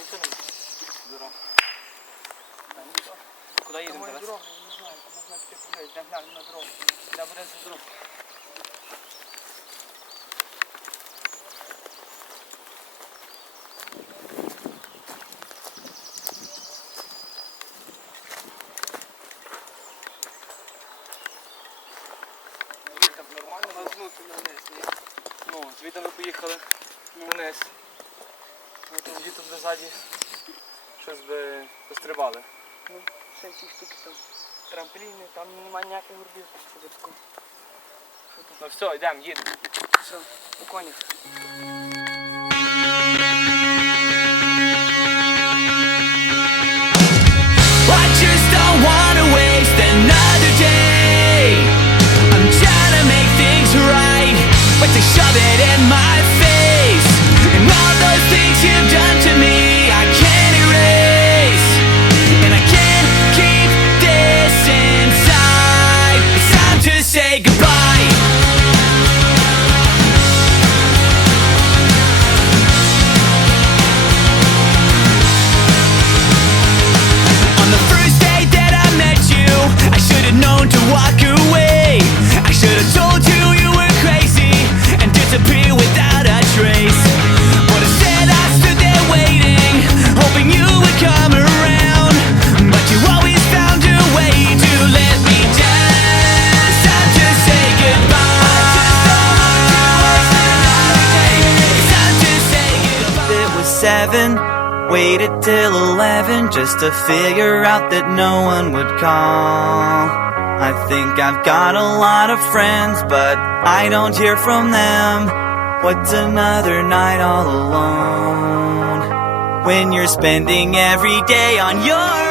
Валентина дорога. Куди їдемо зараз? Дорога, я не знаю, там можна піти погуляти. Йдемо глянемо на дорогу. Де буде за дорогу? Нормально? Ну, звідти ми поїхали. Ну. Вниз. Ну тут звідти би ззаді щось би пострибали. Ну, ще ці штуки там. Трампліни, там немає ніяких горбів, там все тако. Ну все, йдемо, їдемо. Все, у конях. I just don't wanna waste another day. I'm trying to make things right, but to shove seven. Waited till 11 just to figure out that no one would call. I think I've got a lot of friends, but I don't hear from them. What's another night all alone? When you're spending every day on your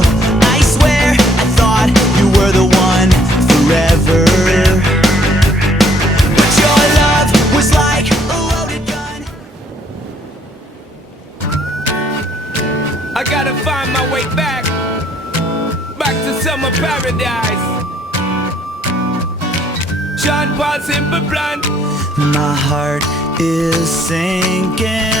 I swear I thought you were the one forever But your love was like a Legion I gotta find my way back, back to summer paradise. Sean Paul Simple Plan. My heart is sinking